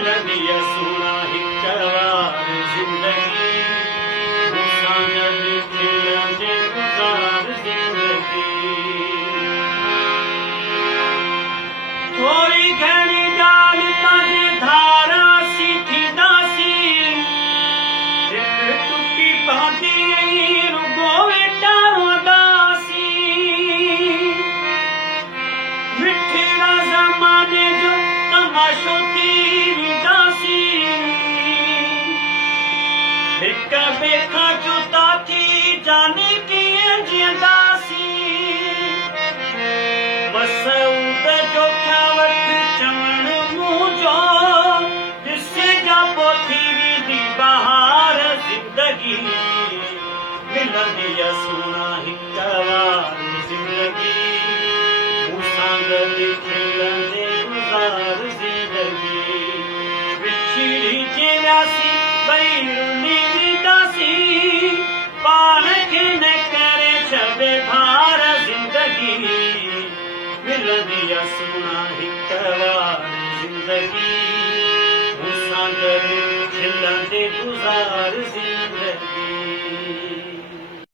मिलंदी सुना हिक बार ज़िंदगी मूंसां गॾु खिलंदे गुज़ार ज़िंदगी थोरी घणी ॻाल्हि पंहिंजे धारासीं थींदासीं हिकु टुटी पवंदी रुॻो वेठा रोंदासीं मिठड़ा ज़माने जो तमाशो थी वेंदासीं हिक ॿिए खां जुदा थी जाने कीअं जीअंदासीं मसूद जो ख्यावत चवण मुंहिंजो ॾिसजा पोइ थी वेंदी बहार ज़िंदगी मिलंदी सुना हिक बार ज़िंदगी मूंसां गॾु खिलंदे गुज़ार ज़िंदगी विछड़ी जहिड़ासीं ॿई रुली वेंदासीं पाण खे न करे छॾे भार ज़िंदगी मिलंदी सुना हिक बार ज़िंदगी मूंसां गॾु खिलंदे गुज़ार ज़िंदगी